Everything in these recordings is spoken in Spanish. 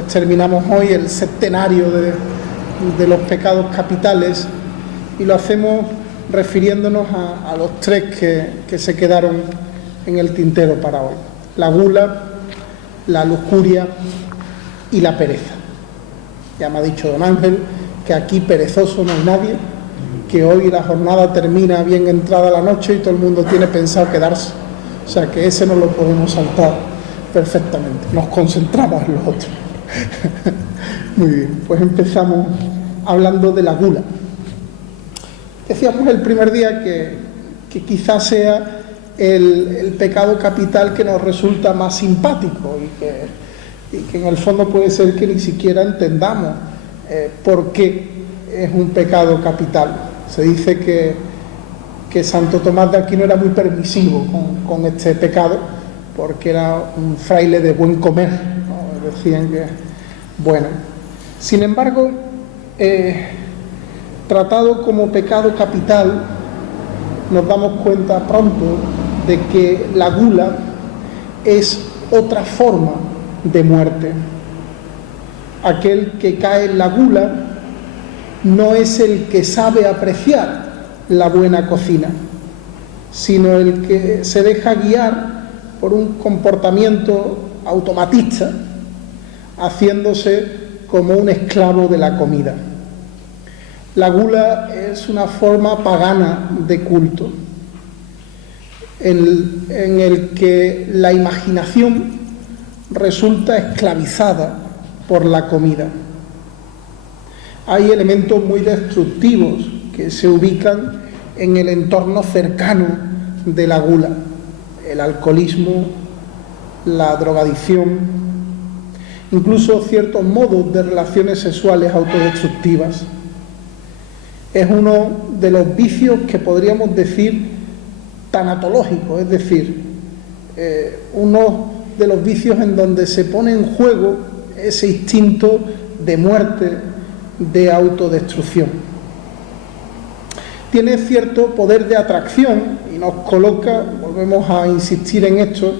pues terminamos hoy el septenario de los pecados capitales y lo hacemos refiriéndonos a los tres que se quedaron en el tintero para hoy: la gula, la lujuria y la pereza. Ya me ha dicho don Ángel que aquí perezoso no hay nadie, que hoy la jornada termina bien entrada la noche y todo el mundo tiene pensado quedarse, o sea que ese no lo podemos saltar perfectamente, nos concentramos en los otros. Muy bien, pues empezamos hablando de la gula. Decíamos el primer día que quizás sea el pecado capital que nos resulta más simpático y que en el fondo puede ser que ni siquiera entendamos por qué es un pecado capital. Se dice que Santo Tomás de Aquino era muy permisivo con este pecado porque era un fraile de buen comer, ¿no? Decían que, bueno, sin embargo, tratado como pecado capital, nos damos cuenta pronto de que la gula es otra forma de muerte. Aquel que cae en la gula no es el que sabe apreciar la buena cocina, sino el que se deja guiar por un comportamiento automatista, haciéndose como un esclavo de la comida. La gula es una forma pagana de culto, en el que la imaginación resulta esclavizada por la comida. Hay elementos muy destructivos que se ubican en el entorno cercano de la gula: el alcoholismo, la drogadicción, incluso ciertos modos de relaciones sexuales autodestructivas. Es uno de los vicios que podríamos decir tanatológicos, es decir, uno de los vicios en donde se pone en juego ese instinto de muerte, de autodestrucción. Tiene cierto poder de atracción y nos coloca, volvemos a insistir en esto,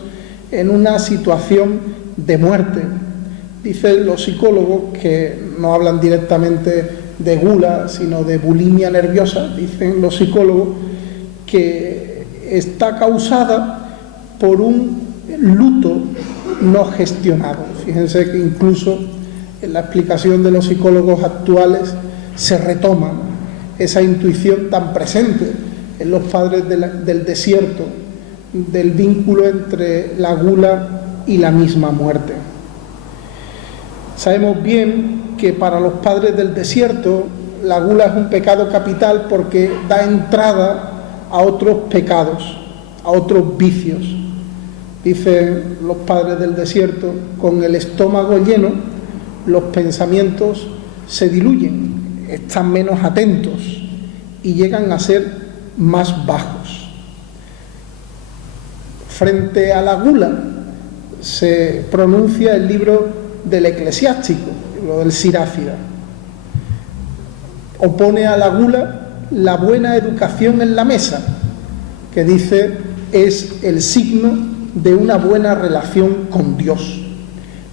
en una situación de muerte. Dicen los psicólogos, que no hablan directamente de gula, sino de bulimia nerviosa, dicen los psicólogos que está causada por un luto no gestionado. Fíjense que incluso en la explicación de los psicólogos actuales se retoma esa intuición tan presente en los padres del desierto, del vínculo entre la gula y la misma muerte. Sabemos bien que para los padres del desierto la gula es un pecado capital porque da entrada a otros pecados, a otros vicios. Dicen los padres del desierto: con el estómago lleno los pensamientos se diluyen, están menos atentos y llegan a ser más bajos. Frente a la gula se pronuncia el libro del Eclesiástico, lo del Sirácida. Opone a la gula la buena educación en la mesa, que dice es el signo de una buena relación con Dios.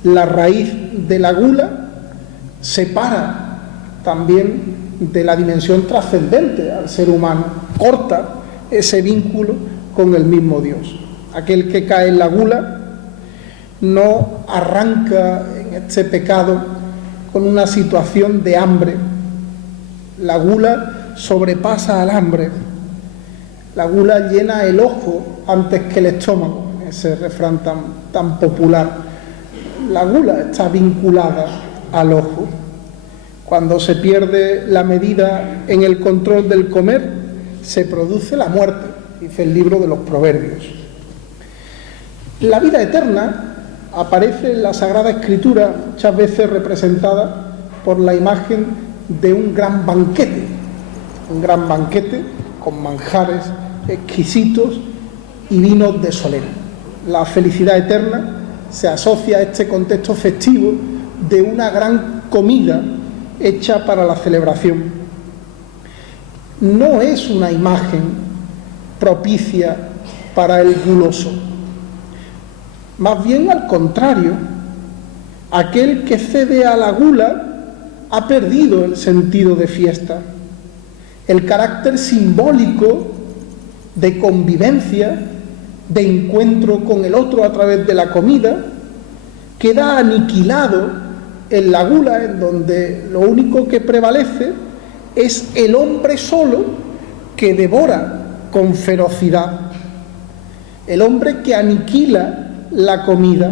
La raíz de la gula separa también de la dimensión trascendente al ser humano, corta ese vínculo con el mismo Dios. Aquel que cae en la gula no arranca en este pecado con una situación de hambre. La gula sobrepasa al hambre. La gula llena el ojo antes que el estómago, ese refrán tan popular. La gula está vinculada al ojo. Cuando se pierde la medida en el control del comer, se produce la muerte, dice el libro de los Proverbios. La vida eterna aparece en la Sagrada Escritura muchas veces representada por la imagen de un gran banquete con manjares exquisitos y vinos de solera. La felicidad eterna se asocia a este contexto festivo de una gran comida hecha para la celebración. No es una imagen propicia para el guloso. Más bien al contrario, Aquel que cede a la gula ha perdido el sentido de fiesta. El carácter simbólico de convivencia, de encuentro con el otro a través de la comida, queda aniquilado en la gula, en donde lo único que prevalece es el hombre solo que devora con ferocidad. El hombre que aniquila la comida,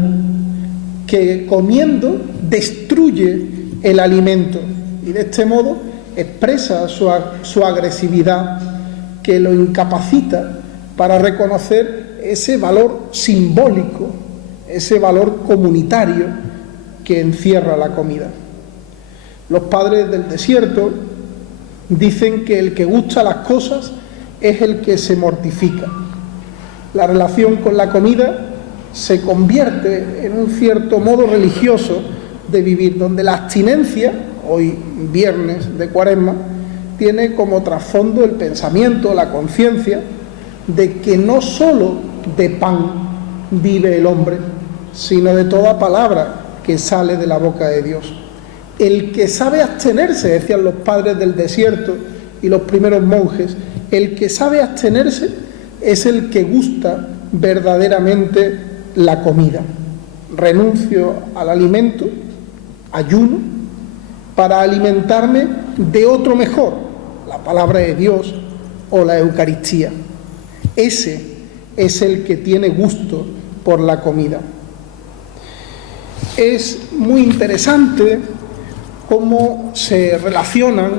que comiendo destruye el alimento y de este modo expresa su agresividad, que lo incapacita para reconocer ese valor simbólico, ese valor comunitario que encierra la comida. Los padres del desierto dicen que el que gusta las cosas es el que se mortifica. La relación con la comida se convierte en un cierto modo religioso de vivir, donde la abstinencia, hoy viernes de Cuaresma, tiene como trasfondo el pensamiento, la conciencia de que no sólo de pan vive el hombre, sino de toda palabra que sale de la boca de Dios. El que sabe abstenerse, decían los padres del desierto y los primeros monjes, el que sabe abstenerse es el que gusta verdaderamente la comida. Renuncio al alimento, ayuno, para alimentarme de otro mejor, la palabra de Dios o la Eucaristía. Ese es el que tiene gusto por la comida. Es muy interesante cómo se relacionan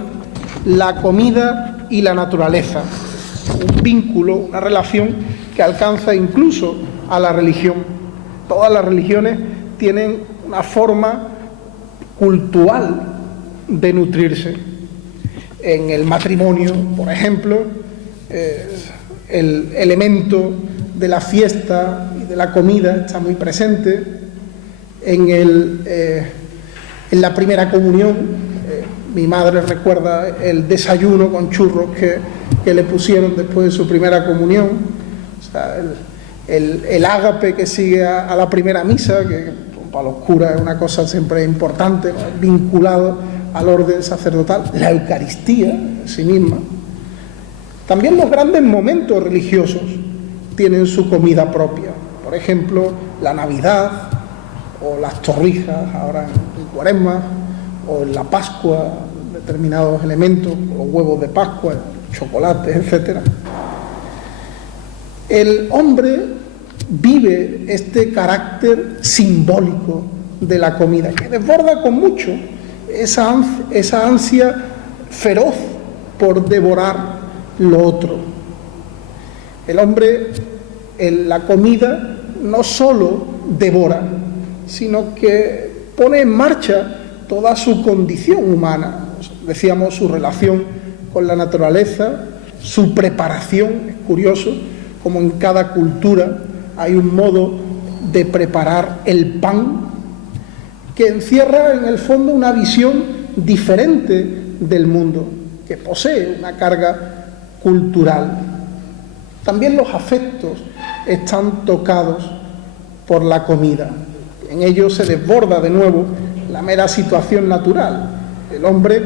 la comida y la naturaleza, un vínculo, una relación que alcanza incluso a la religión. Todas las religiones tienen una forma cultural de nutrirse. En el matrimonio, por ejemplo, el elemento de la fiesta y de la comida está muy presente. En la primera comunión, mi madre recuerda el desayuno con churros que le pusieron después de su primera comunión. O sea, el ágape que sigue a la primera misa, que para los curas es una cosa siempre importante, ¿no?, vinculado al orden sacerdotal. La Eucaristía en sí misma. También los grandes momentos religiosos tienen su comida propia. Por ejemplo, la Navidad, o las torrijas ahora en Cuaresma, o en la Pascua, determinados elementos, los huevos de Pascua, chocolates, etc. El hombre vive este carácter simbólico de la comida, que desborda con mucho esa ansia feroz por devorar lo otro. El hombre en la comida no solo devora, sino que pone en marcha toda su condición humana. Decíamos, su relación con la naturaleza, su preparación. Es curioso como en cada cultura hay un modo de preparar el pan que encierra en el fondo una visión diferente del mundo, que posee una carga cultural. También los afectos están tocados por la comida. En ello se desborda de nuevo la mera situación natural. El hombre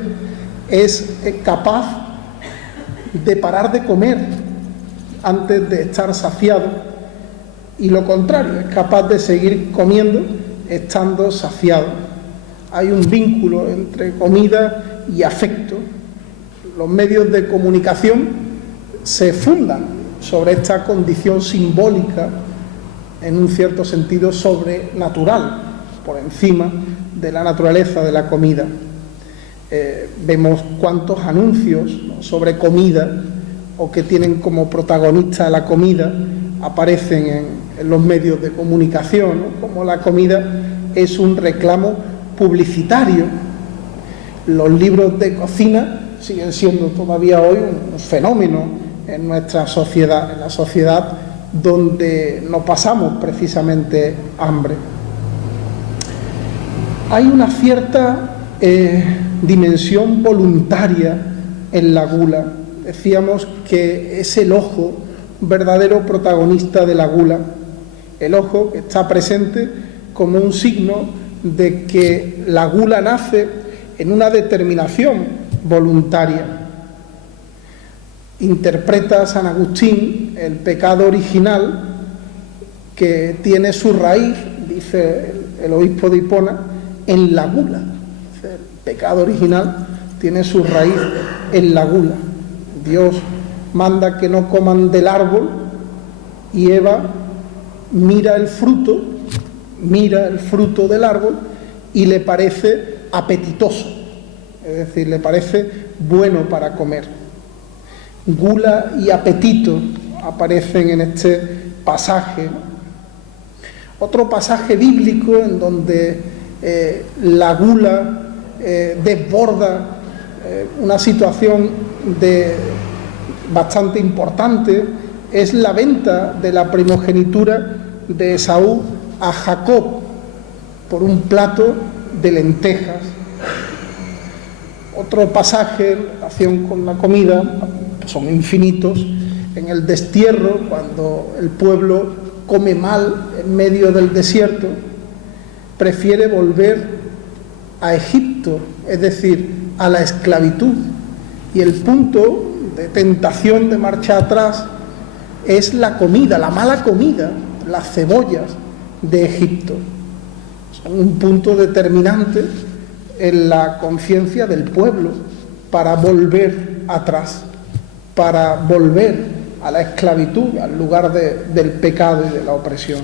es capaz de parar de comer antes de estar saciado, y lo contrario, es capaz de seguir comiendo estando saciado. Hay un vínculo entre comida y afecto. Los medios de comunicación se fundan sobre esta condición simbólica, en un cierto sentido sobrenatural, por encima de la naturaleza de la comida. Vemos cuántos anuncios, ¿no?, sobre comida, o que tienen como protagonista la comida, aparecen en los medios de comunicación, ¿no?, como la comida es un reclamo publicitario. Los libros de cocina siguen siendo todavía hoy un fenómeno en nuestra sociedad, en la sociedad donde no pasamos precisamente hambre. Hay una cierta dimensión voluntaria en la gula. Decíamos que es el ojo verdadero protagonista de la gula. El ojo que está presente como un signo de que la gula nace en una determinación voluntaria. Interpreta San Agustín el pecado original, que tiene su raíz, dice el obispo de Hipona, en la gula. El pecado original tiene su raíz en la gula. Dios manda que no coman del árbol y Eva mira el fruto del árbol y le parece apetitoso, es decir, le parece bueno para comer. Gula y apetito aparecen en este pasaje. Otro pasaje bíblico en donde la gula desborda una situación bastante importante es la venta de la primogenitura de Esaú a Jacob por un plato de lentejas. Otro pasaje en relación con la comida, son infinitos, en el destierro, cuando el pueblo come mal en medio del desierto, prefiere volver a Egipto, es decir, a la esclavitud. Y el punto de tentación de marcha atrás es la comida, la mala comida, las cebollas de Egipto. Son un punto determinante en la conciencia del pueblo para volver atrás, para volver a la esclavitud, al lugar del pecado y de la opresión.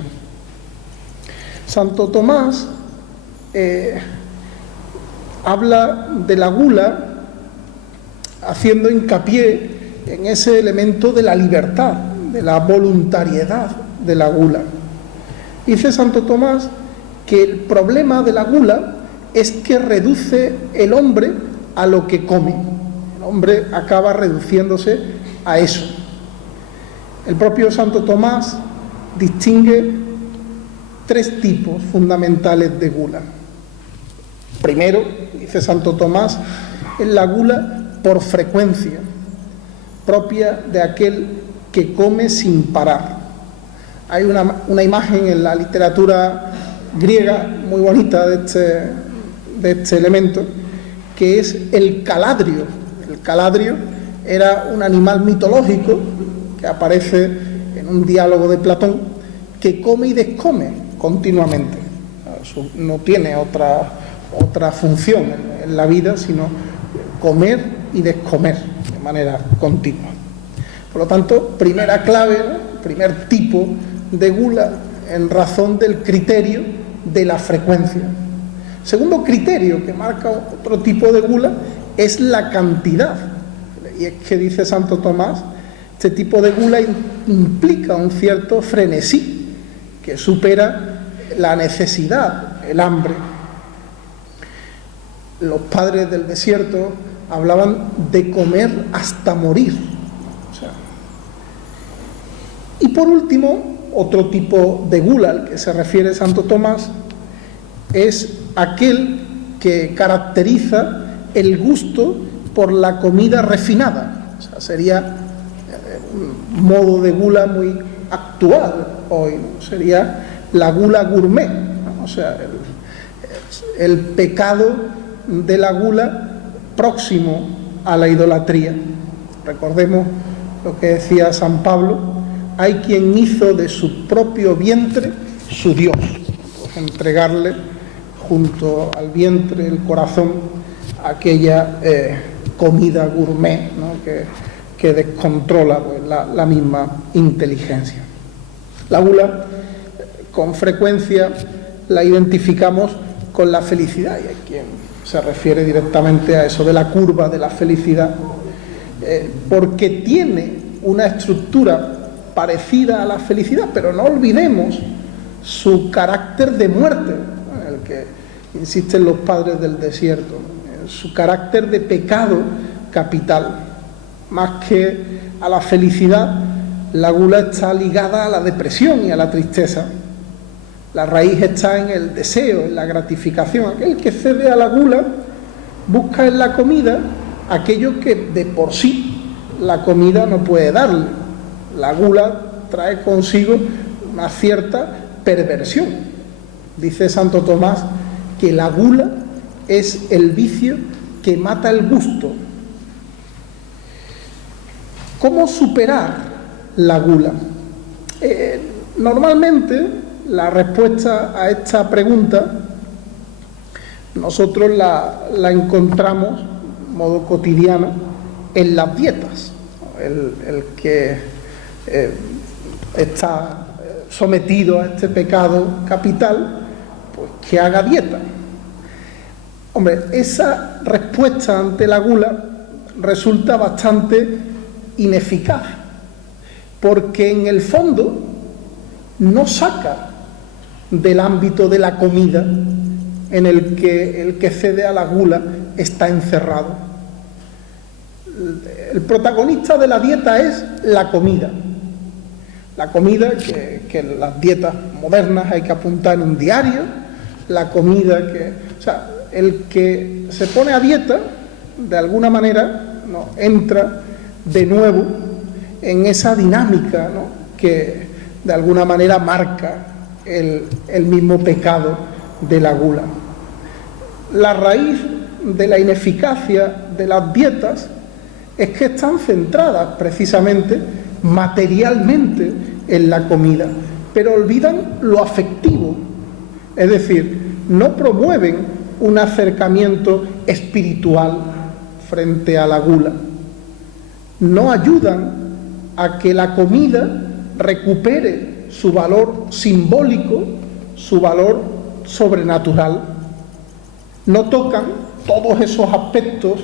Santo Tomás habla de la gula haciendo hincapié en ese elemento de la libertad, de la voluntariedad de la gula. Dice Santo Tomás que el problema de la gula es que reduce el hombre a lo que come. El hombre acaba reduciéndose a eso. El propio Santo Tomás distingue 3 tipos fundamentales de gula. Primero, dice Santo Tomás, es la gula por frecuencia, propia de aquel que come sin parar. Hay una imagen en la literatura griega muy bonita de este elemento, que es el caladrio. El caladrio era un animal mitológico que aparece en un diálogo de Platón, que come y descome continuamente. No tiene otra función en la vida sino comer y descomer de manera continua. Por lo tanto, primera clave, ¿no? Primer tipo de gula en razón del criterio de la frecuencia. Segundo criterio que marca otro tipo de gula es la cantidad. Y es que dice Santo Tomás, este tipo de gula implica un cierto frenesí que supera la necesidad, el hambre. Los padres del desierto hablaban de comer hasta morir. Y por último, otro tipo de gula al que se refiere Santo Tomás es aquel que caracteriza el gusto por la comida refinada. O sea, sería un modo de gula muy actual hoy, ¿no? Sería la gula gourmet, ¿no? O sea, el pecado de la gula próximo a la idolatría. Recordemos lo que decía San Pablo: hay quien hizo de su propio vientre su Dios, pues entregarle junto al vientre, el corazón, aquella comida gourmet, ¿no? que descontrola pues, la misma inteligencia. La gula, con frecuencia, la identificamos con la felicidad, y hay quien se refiere directamente a eso de la curva de la felicidad, porque tiene una estructura parecida a la felicidad, pero no olvidemos su carácter de muerte, en el que insisten los padres del desierto, su carácter de pecado capital. Más que a la felicidad, la gula está ligada a la depresión y a la tristeza. La raíz está en el deseo, en la gratificación. Aquel que cede a la gula busca en la comida aquello que de por sí la comida no puede darle. La gula trae consigo una cierta perversión. Dice Santo Tomás que la gula es el vicio que mata el gusto. ¿Cómo superar la gula? Normalmente la respuesta a esta pregunta nosotros la encontramos de modo cotidiano en las dietas. El que está sometido a este pecado capital, pues que haga dieta. Hombre, esa respuesta ante la gula resulta bastante ineficaz, porque en el fondo no saca del ámbito de la comida en el que cede a la gula está encerrado. El protagonista de la dieta es la comida. La comida que en las dietas modernas hay que apuntar en un diario, la comida o sea, el que se pone a dieta, de alguna manera, ¿no?, entra de nuevo en esa dinámica, ¿no?, que de alguna manera marca el mismo pecado de la gula. La raíz de la ineficacia de las dietas es que están centradas precisamente materialmente en la comida, pero olvidan lo afectivo, es decir, no promueven un acercamiento espiritual frente a la gula, no ayudan a que la comida recupere su valor simbólico, su valor sobrenatural, no tocan todos esos aspectos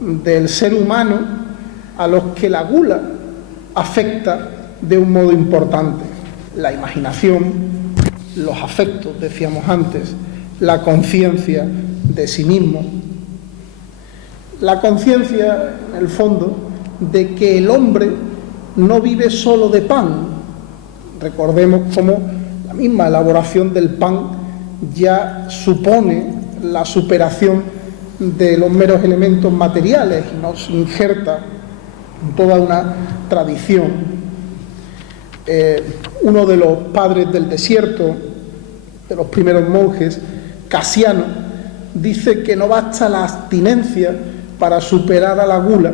del ser humano a los que la gula afecta de un modo importante: la imaginación, los afectos, decíamos antes, la conciencia de sí mismo. La conciencia, en el fondo, de que el hombre no vive solo de pan. Recordemos cómo la misma elaboración del pan ya supone la superación de los meros elementos materiales y nos injerta en toda una tradición. Uno de los padres del desierto, de los primeros monjes, Casiano, dice que no basta la abstinencia para superar a la gula,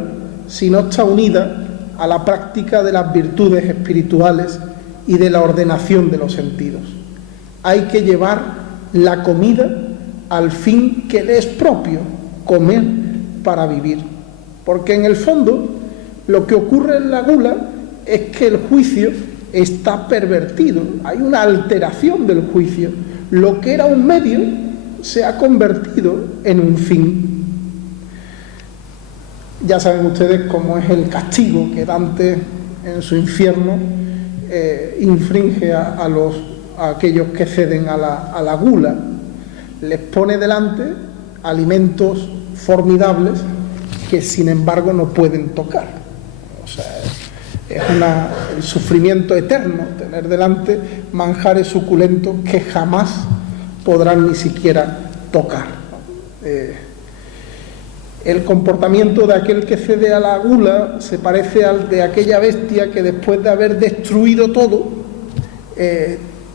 sino está unida a la práctica de las virtudes espirituales y de la ordenación de los sentidos. Hay que llevar la comida al fin que le es propio, comer para vivir. Porque en el fondo lo que ocurre en la gula es que el juicio está pervertido, hay una alteración del juicio. Lo que era un medio se ha convertido en un fin. Ya saben ustedes cómo es el castigo que Dante en su infierno infringe a aquellos que ceden a la gula. Les pone delante alimentos formidables que sin embargo no pueden tocar. O sea, es el sufrimiento eterno tener delante manjares suculentos que jamás podrán ni siquiera tocar. El comportamiento de aquel que cede a la gula se parece al de aquella bestia que después de haber destruido todo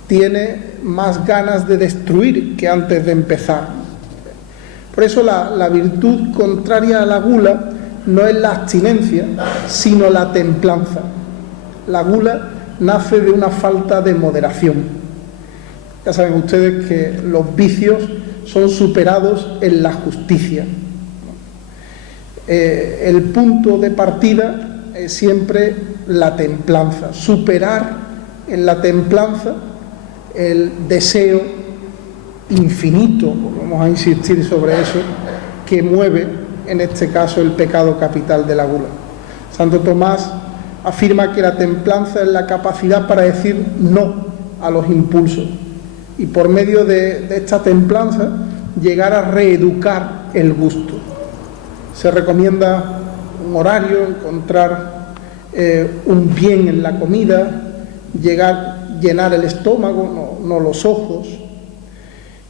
tiene más ganas de destruir que antes de empezar. Por eso la virtud contraria a la gula no es la abstinencia, sino la templanza. La gula nace de una falta de moderación. Ya saben ustedes que los vicios son superados en la justicia. El punto de partida es siempre la templanza, superar en la templanza el deseo infinito, vamos a insistir sobre eso, que mueve en este caso el pecado capital de la gula. Santo Tomás afirma que la templanza es la capacidad para decir no a los impulsos y por medio de esta templanza llegar a reeducar el gusto. Se recomienda un horario, encontrar un bien en la comida, llenar el estómago, no los ojos.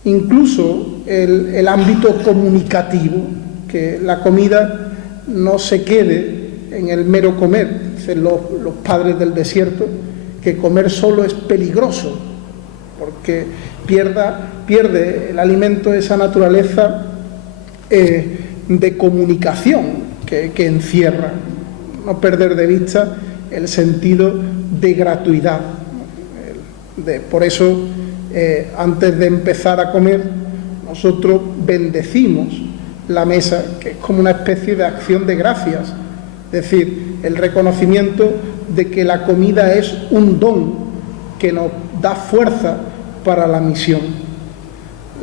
Incluso el ámbito comunicativo, que la comida no se quede en el mero comer. Dicen los padres del desierto que comer solo es peligroso, porque pierde el alimento esa naturaleza de comunicación que encierra. No perder de vista el sentido de gratuidad. Por eso, antes de empezar a comer, nosotros bendecimos la mesa, que es como una especie de acción de gracias. Es decir, el reconocimiento de que la comida es un don que nos da fuerza para la misión.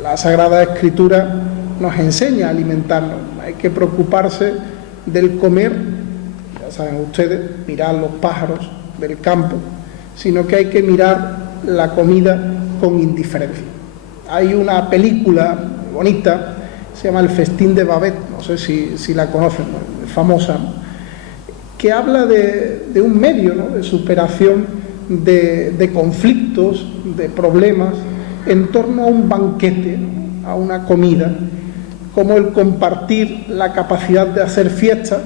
La Sagrada Escritura nos enseña a alimentarnos. Hay que preocuparse del comer, ya saben ustedes, mirar los pájaros del campo, sino que hay que mirar la comida con indiferencia. Hay una película bonita, se llama El festín de Babette, no sé si la conocen, es famosa, ¿no?, que habla de un medio, ¿no?, de superación de conflictos, de problemas, en torno a un banquete, ¿no?, a una comida, como el compartir la capacidad de hacer fiesta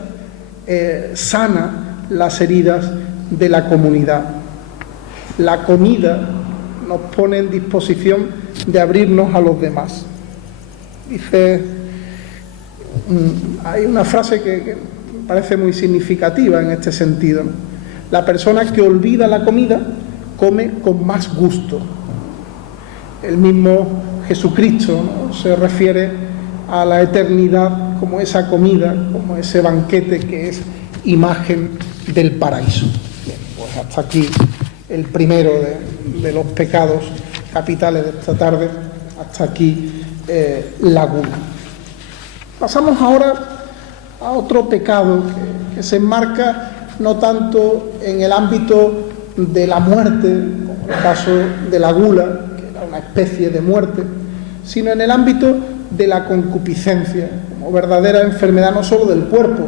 sana las heridas de la comunidad. La comida nos pone en disposición de abrirnos a los demás. Dice, hay una frase que me parece muy significativa en este sentido, ¿no? La persona que olvida la comida come con más gusto. El mismo Jesucristo, ¿no?, se refiere a la eternidad como esa comida, como ese banquete que es imagen del paraíso. Bien, pues hasta aquí el primero de los pecados capitales de esta tarde, hasta aquí la gula. Pasamos ahora a otro pecado que se enmarca no tanto en el ámbito de la muerte, como el caso de la gula, que era una especie de muerte, sino en el ámbito de la concupiscencia, como verdadera enfermedad no solo del cuerpo,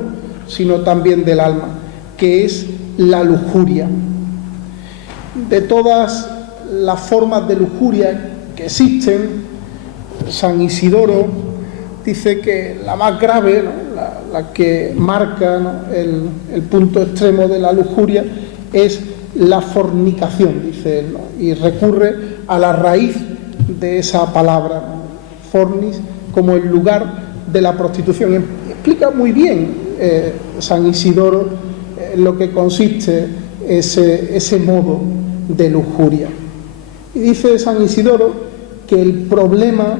sino también del alma, que es la lujuria. De todas las formas de lujuria que existen, San Isidoro dice que la más grave, ¿no?, la que marca, ¿no?, el punto extremo de la lujuria, es la fornicación, dice él, ¿no?, y recurre a la raíz de esa palabra, ¿no?, fornis, como el lugar de la prostitución. Explica muy bien San Isidoro en lo que consiste ese modo de lujuria. Y dice San Isidoro que el problema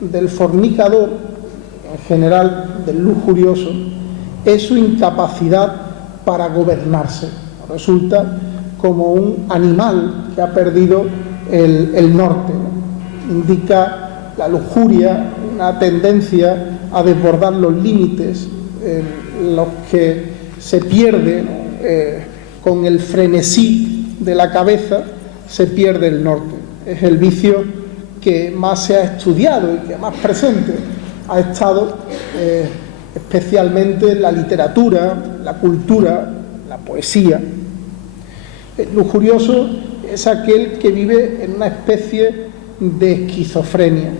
del fornicador, en general del lujurioso, es su incapacidad para gobernarse. Resulta como un animal que ha perdido el norte, ¿no? Indica la lujuria una tendencia a desbordar los límites, los que se pierde, ¿no?, con el frenesí de la cabeza se pierde el norte. Es el vicio que más se ha estudiado y que más presente ha estado especialmente en la literatura, la cultura, la poesía. El lujurioso es aquel que vive en una especie de esquizofrenia.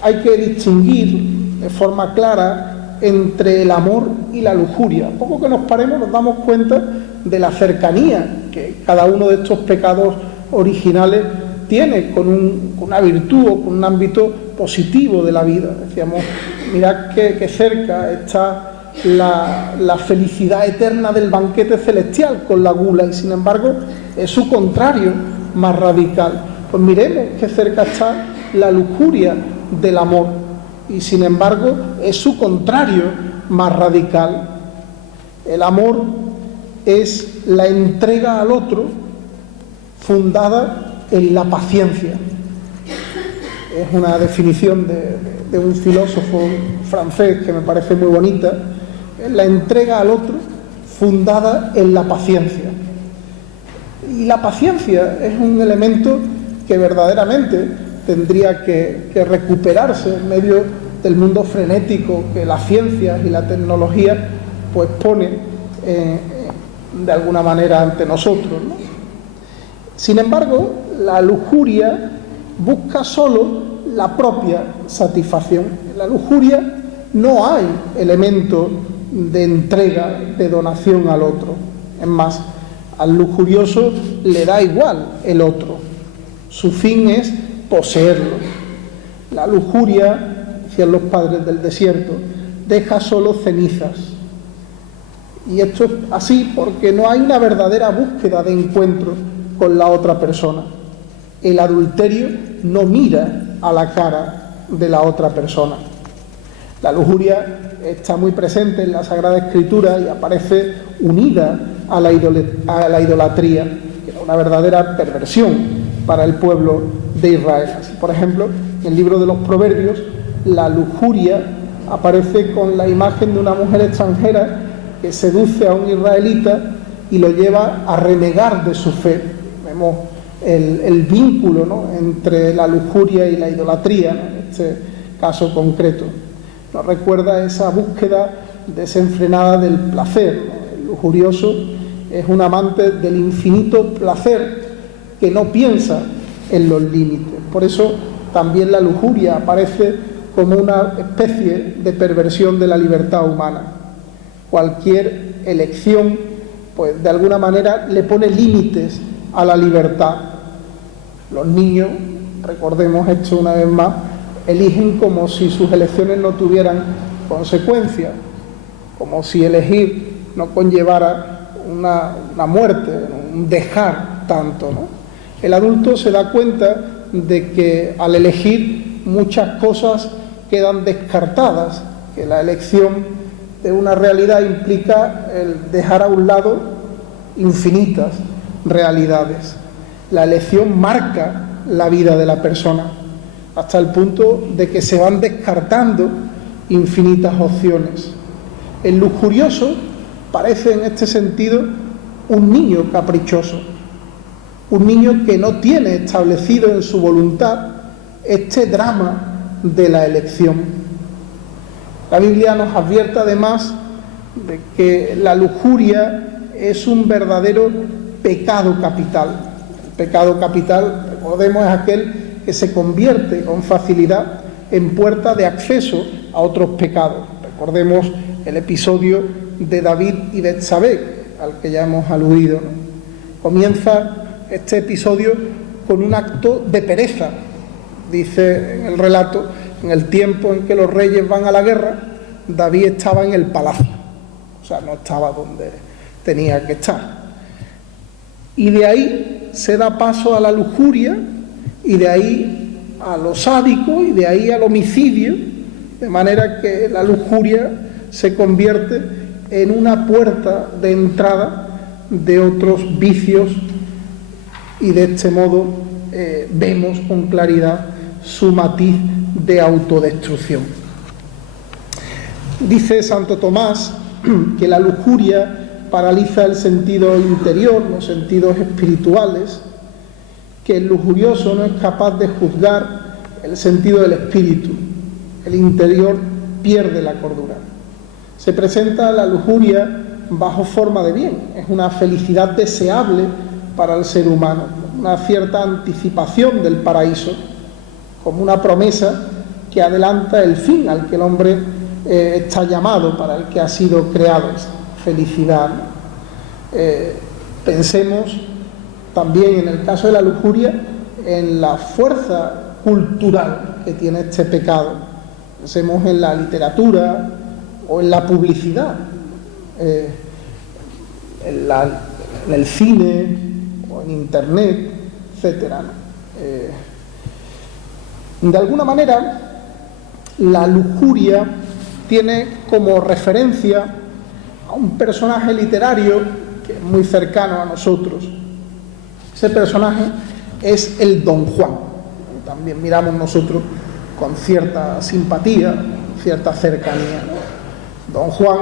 Hay que distinguir de forma clara entre el amor y la lujuria. Poco que nos paremos nos damos cuenta de la cercanía que cada uno de estos pecados originales tiene con una virtud o con un ámbito positivo de la vida. Decíamos, mirad qué cerca está la felicidad eterna del banquete celestial con la gula, y sin embargo es su contrario más radical. Pues miremos qué cerca está la lujuria del amor, y sin embargo es su contrario más radical. El amor es la entrega al otro fundada en la paciencia. Es una definición de un filósofo francés que me parece muy bonita. Es la entrega al otro fundada en la paciencia. Y la paciencia es un elemento que verdaderamente tendría que recuperarse en medio del mundo frenético que las ciencias y la tecnología pues pone de alguna manera ante nosotros, ¿no? Sin embargo, la lujuria busca solo la propia satisfacción. En la lujuria no hay elemento de entrega, de donación al otro. Es más, al lujurioso le da igual el otro. Su fin es poseerlo. La lujuria, decían los padres del desierto, deja solo cenizas. Y esto es así porque no hay una verdadera búsqueda de encuentro con la otra persona. El adulterio no mira a la cara de la otra persona. La lujuria está muy presente en la Sagrada Escritura y aparece unida a la idolatría, que era una verdadera perversión para el pueblo de Israel. Así, por ejemplo, en el libro de los Proverbios, la lujuria aparece con la imagen de una mujer extranjera que seduce a un israelita y lo lleva a renegar de su fe. Vemos el vínculo, ¿no?, entre la lujuria y la idolatría, ¿no?, en este caso concreto. Nos recuerda esa búsqueda desenfrenada del placer, ¿no? El lujurioso es un amante del infinito placer que no piensa en los límites. Por eso también la lujuria aparece como una especie de perversión de la libertad humana. Cualquier elección, pues de alguna manera le pone límites a la libertad. Los niños, recordemos esto una vez más, eligen como si sus elecciones no tuvieran consecuencias, como si elegir no conllevara una muerte, un dejar tanto, ¿no? El adulto se da cuenta de que al elegir muchas cosas quedan descartadas, que la elección de una realidad implica el dejar a un lado infinitas realidades. La elección marca la vida de la persona, hasta el punto de que se van descartando infinitas opciones. El lujurioso parece en este sentido un niño caprichoso, un niño que no tiene establecido en su voluntad este drama de la elección. La Biblia nos advierte además de que la lujuria es un verdadero pecado capital. El pecado capital, recordemos, es aquel que se convierte con facilidad en puerta de acceso a otros pecados. Recordemos el episodio de David y Betsabé, al que ya hemos aludido, ¿no? Comienza este episodio con un acto de pereza. Dice en el relato, en el tiempo en que los reyes van a la guerra, David estaba en el palacio, o sea, no estaba donde tenía que estar. Y de ahí se da paso a la lujuria, y de ahí a lo sádico, y de ahí al homicidio, de manera que la lujuria se convierte en una puerta de entrada de otros vicios, y de este modo vemos con claridad su matiz de autodestrucción. Dice Santo Tomás que la lujuria paraliza el sentido interior, los sentidos espirituales, que el lujurioso no es capaz de juzgar el sentido del espíritu, el interior pierde la cordura. Se presenta la lujuria bajo forma de bien, es una felicidad deseable para el ser humano, una cierta anticipación del paraíso, como una promesa que adelanta el fin al que el hombre está llamado, para el que ha sido creado, esa felicidad. Pensemos también, en el caso de la lujuria, en la fuerza cultural que tiene este pecado. Pensemos en la literatura o en la publicidad, en el cine o en internet, etcétera, ¿no? De alguna manera, la lujuria tiene como referencia a un personaje literario que es muy cercano a nosotros. Ese personaje es el Don Juan. También miramos nosotros con cierta simpatía, cierta cercanía, ¿no? Don Juan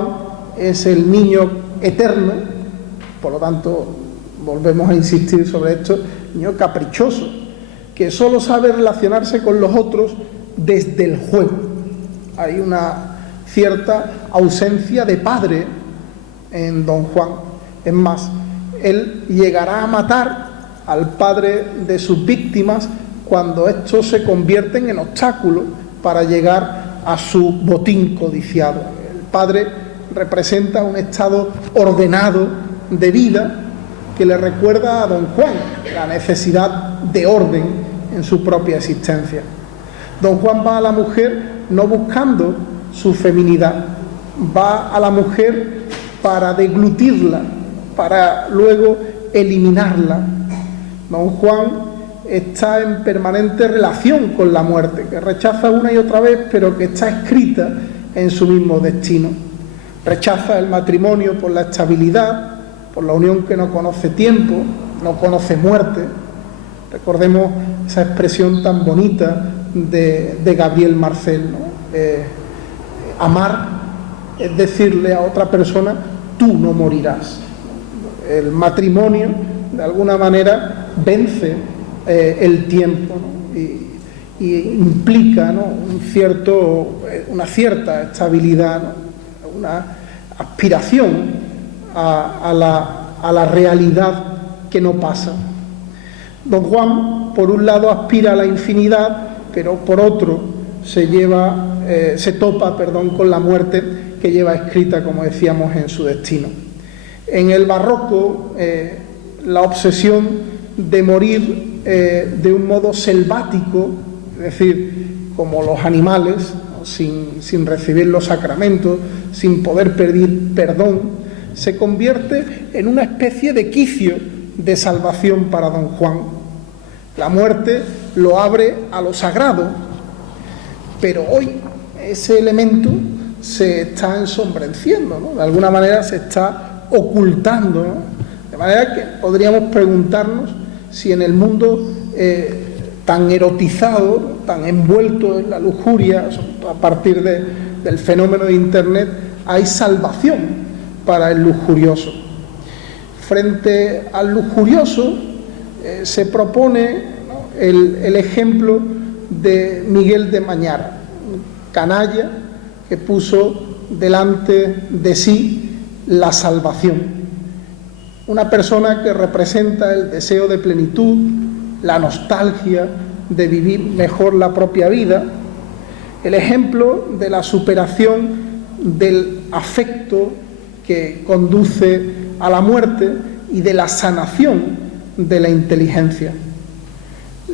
es el niño eterno, por lo tanto, volvemos a insistir sobre esto, niño caprichoso, que solo sabe relacionarse con los otros desde el juego. Hay una cierta ausencia de padre en Don Juan. Es más, él llegará a matar al padre de sus víctimas cuando estos se convierten en obstáculos para llegar a su botín codiciado. El padre representa un estado ordenado de vida que le recuerda a Don Juan la necesidad de orden en su propia existencia. Don Juan va a la mujer no buscando su feminidad, va a la mujer para deglutirla, para luego eliminarla. Don Juan está en permanente relación con la muerte, que rechaza una y otra vez, pero que está escrita en su mismo destino. Rechaza el matrimonio por la estabilidad, por la unión que no conoce tiempo, no conoce muerte. Recordemos esa expresión tan bonita de Gabriel Marcel, ¿no? Amar es decirle a otra persona, tú no morirás. El matrimonio, de alguna manera, vence el tiempo, ¿no? y implica, ¿no?, una cierta estabilidad, ¿no?, una aspiración a la realidad que no pasa. Don Juan, por un lado, aspira a la infinidad, pero por otro se topa con la muerte que lleva escrita, como decíamos, en su destino. En el barroco, la obsesión de morir de un modo selvático, es decir, como los animales, ¿no?, sin recibir los sacramentos, sin poder pedir perdón, se convierte en una especie de quicio de salvación para don Juan. La muerte lo abre a lo sagrado, pero hoy ese elemento se está ensombreciendo, ¿no?, de alguna manera se está ocultando, ¿no?, de manera que podríamos preguntarnos si en el mundo tan erotizado, tan envuelto en la lujuria, a partir del fenómeno de Internet, hay salvación para el lujurioso. Frente al lujurioso se propone, ¿no?, el ejemplo de Miguel de Mañara, un canalla que puso delante de sí la salvación. Una persona que representa el deseo de plenitud, la nostalgia de vivir mejor la propia vida, el ejemplo de la superación del afecto que conduce a la muerte y de la sanación de la inteligencia,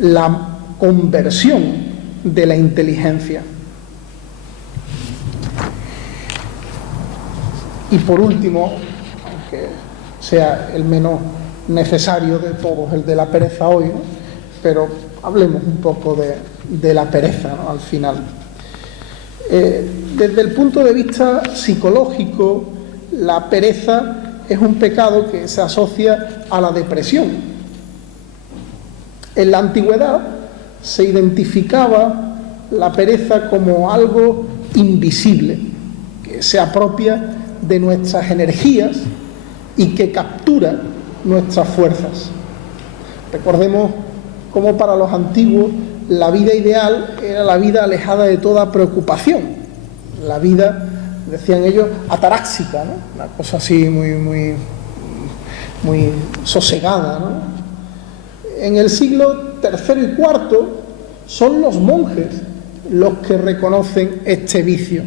la conversión de la inteligencia. Y por último, aunque sea el menos necesario de todos, el de la pereza hoy, ¿no?, pero hablemos un poco de la pereza, ¿no?, al final. Desde el punto de vista psicológico, la pereza es un pecado que se asocia a la depresión. En la antigüedad se identificaba la pereza como algo invisible, que se apropia de nuestras energías y que captura nuestras fuerzas. Recordemos cómo para los antiguos la vida ideal era la vida alejada de toda preocupación, la vida, decían ellos, ataráxica, ¿no?, una cosa así muy sosegada, ¿no? En el siglo III y IV son los monjes los que reconocen este vicio.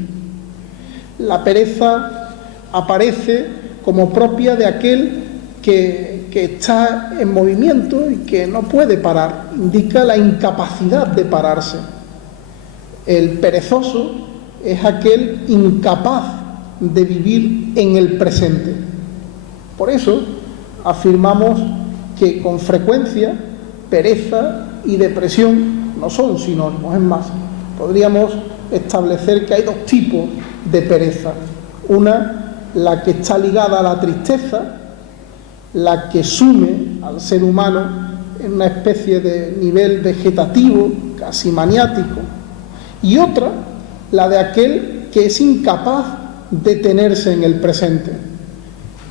La pereza aparece como propia de aquel que está en movimiento y que no puede parar, indica la incapacidad de pararse. El perezoso es aquel incapaz de vivir en el presente. Por eso afirmamos que con frecuencia pereza y depresión no son sinónimos. Es más, podríamos establecer que hay dos tipos de pereza. Una, la que está ligada a la tristeza, la que sume al ser humano en una especie de nivel vegetativo, casi maniático, y otra, la de aquel que es incapaz de tenerse en el presente.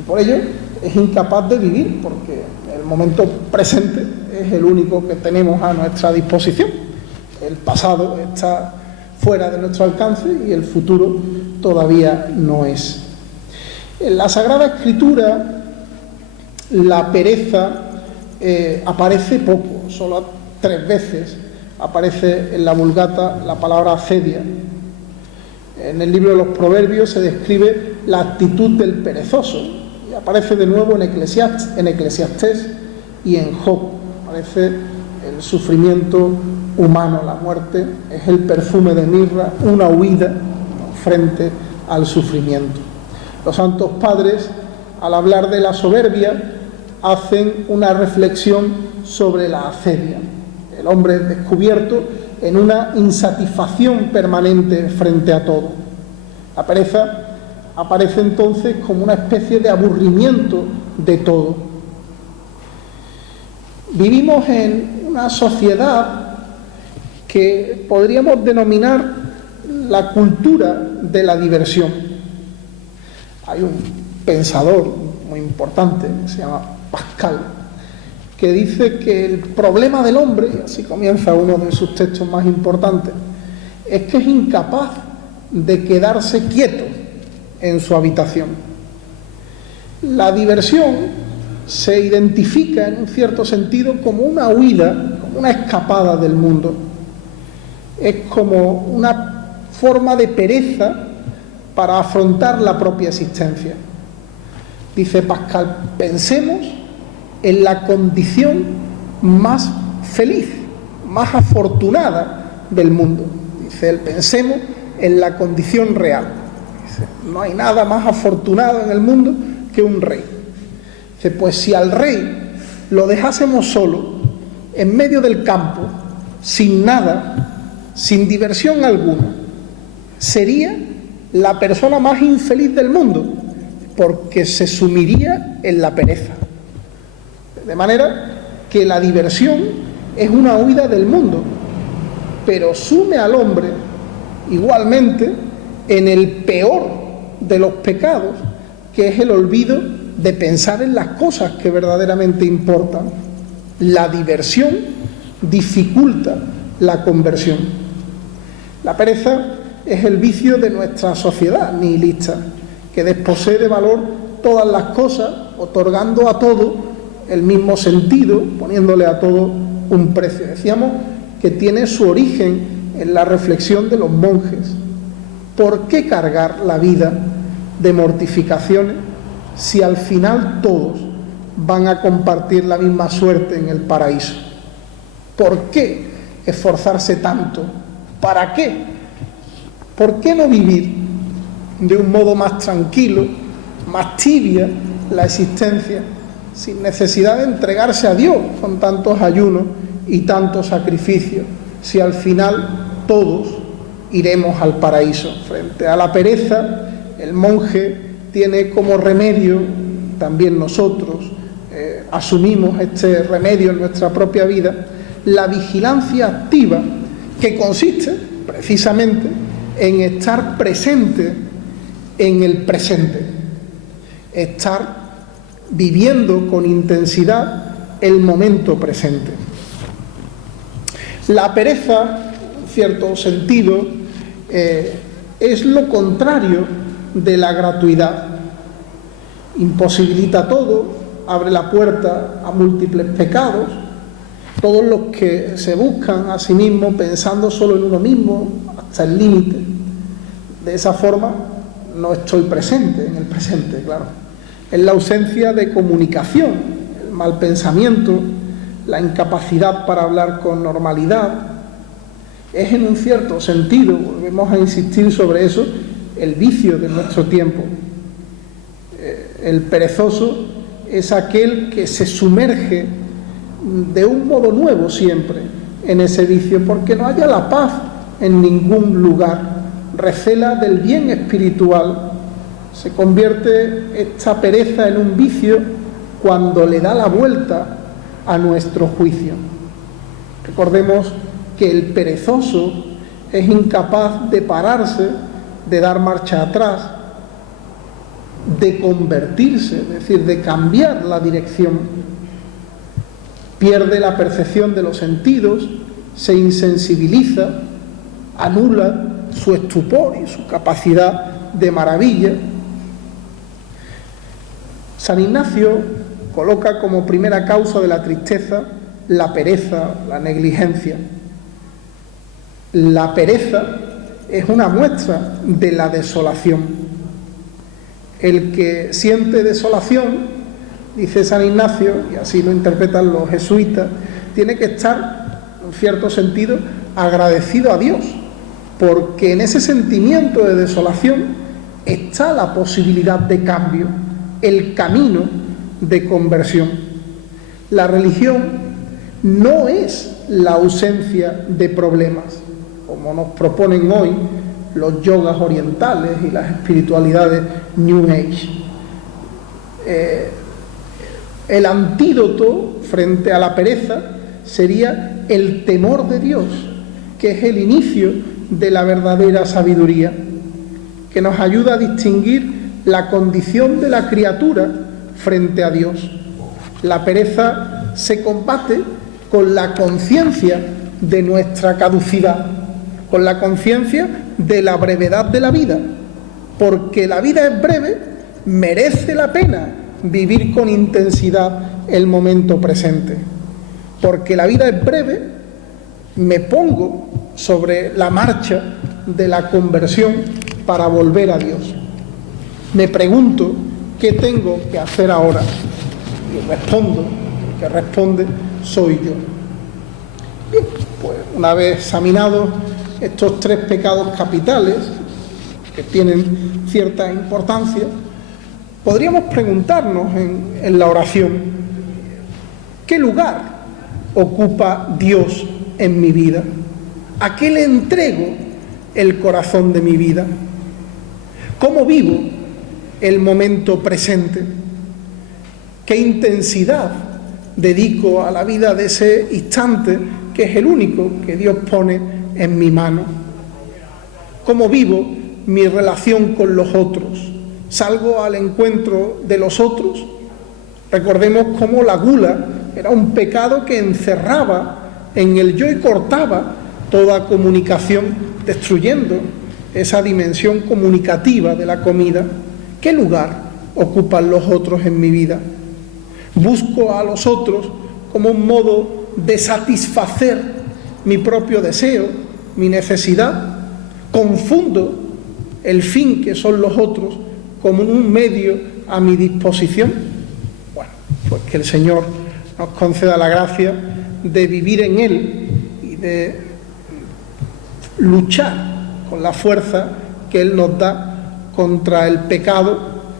Y por ello es incapaz de vivir, porque el momento presente es el único que tenemos a nuestra disposición. El pasado está fuera de nuestro alcance y el futuro todavía no es. En la Sagrada Escritura la pereza aparece poco, solo 3 veces aparece en la Vulgata la palabra acedia. En el libro de los Proverbios se describe la actitud del perezoso y aparece de nuevo en Eclesiastés y en Job. Aparece el sufrimiento humano. La muerte es el perfume de mirra, una huida frente al sufrimiento. Los santos padres, al hablar de la soberbia, hacen una reflexión sobre la acedia. El hombre es descubierto en una insatisfacción permanente frente a todo. La pereza aparece entonces como una especie de aburrimiento de todo. Vivimos en una sociedad que podríamos denominar la cultura de la diversión. Hay un pensador muy importante que se llama Pascal, que dice que el problema del hombre, y así comienza uno de sus textos más importantes, es que es incapaz de quedarse quieto en su habitación. La diversión se identifica en un cierto sentido como una huida, como una escapada del mundo. Es como una forma de pereza para afrontar la propia existencia. Dice Pascal, pensemos en la condición más feliz, más afortunada del mundo. Dice él, pensemos en la condición real. Dice, no hay nada más afortunado en el mundo que un rey. Dice, pues si al rey lo dejásemos solo, en medio del campo, sin nada, sin diversión alguna, sería la persona más infeliz del mundo, porque se sumiría en la pereza. De manera que la diversión es una huida del mundo, pero sume al hombre igualmente en el peor de los pecados, que es el olvido de pensar en las cosas que verdaderamente importan. La diversión dificulta la conversión. La pereza es el vicio de nuestra sociedad nihilista, que desposee de valor todas las cosas, otorgando a todo el mismo sentido, poniéndole a todo un precio. Decíamos que tiene su origen en la reflexión de los monjes. ¿Por qué cargar la vida de mortificaciones si al final todos van a compartir la misma suerte en el paraíso? ¿Por qué esforzarse tanto? ¿Para qué? ¿Por qué no vivir de un modo más tranquilo, más tibia la existencia, sin necesidad de entregarse a Dios con tantos ayunos y tantos sacrificios, si al final todos iremos al paraíso? Frente a la pereza, el monje tiene como remedio, también nosotros asumimos este remedio en nuestra propia vida, la vigilancia activa, que consiste precisamente en estar presente en el presente, estar viviendo con intensidad el momento presente. La pereza, en cierto sentido, es lo contrario de la gratuidad. Imposibilita todo, abre la puerta a múltiples pecados. Todos los que se buscan a sí mismos pensando solo en uno mismo, hasta el límite. De esa forma no estoy presente en el presente, claro. Es la ausencia de comunicación, el mal pensamiento, la incapacidad para hablar con normalidad. Es en un cierto sentido, volvemos a insistir sobre eso, el vicio de nuestro tiempo. El perezoso es aquel que se sumerge de un modo nuevo siempre en ese vicio, porque no haya la paz en ningún lugar, recela del bien espiritual. Se convierte esta pereza en un vicio cuando le da la vuelta a nuestro juicio. Recordemos que el perezoso es incapaz de pararse, de dar marcha atrás, de convertirse, es decir, de cambiar la dirección. Pierde la percepción de los sentidos, se insensibiliza, anula su estupor y su capacidad de maravilla. San Ignacio coloca como primera causa de la tristeza la pereza, la negligencia. La pereza es una muestra de la desolación. El que siente desolación, dice San Ignacio, y así lo interpretan los jesuitas, tiene que estar en cierto sentido, agradecido a Dios, porque en ese sentimiento de desolación está la posibilidad de cambio, el camino de conversión. La religión no es la ausencia de problemas, como nos proponen hoy los yogas orientales y las espiritualidades New Age. El antídoto frente a la pereza sería el temor de Dios, que es el inicio de la verdadera sabiduría, que nos ayuda a distinguir la condición de la criatura frente a Dios. La pereza se combate con la conciencia de nuestra caducidad, con la conciencia de la brevedad de la vida, porque la vida es breve, merece la pena vivir con intensidad el momento presente. Porque la vida es breve, me pongo sobre la marcha de la conversión para volver a Dios. Me pregunto qué tengo que hacer ahora y respondo, el que responde soy yo. Bien, pues una vez examinados estos 3 pecados capitales que tienen cierta importancia, podríamos preguntarnos en la oración: ¿qué lugar ocupa Dios en mi vida? ¿A qué le entrego el corazón de mi vida? ¿Cómo vivo el momento presente? ¿Qué intensidad dedico a la vida de ese instante que es el único que Dios pone en mi mano? ¿Cómo vivo mi relación con los otros? ¿Salgo al encuentro de los otros? Recordemos cómo la gula era un pecado que encerraba en el yo y cortaba toda comunicación, destruyendo esa dimensión comunicativa de la comida. ¿Qué lugar ocupan los otros en mi vida? ¿Busco a los otros como un modo de satisfacer mi propio deseo, mi necesidad? ¿Confundo el fin que son los otros como un medio a mi disposición? Bueno, pues que el Señor nos conceda la gracia de vivir en Él y de luchar con la fuerza que Él nos da contra el pecado,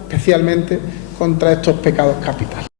especialmente contra estos pecados capitales.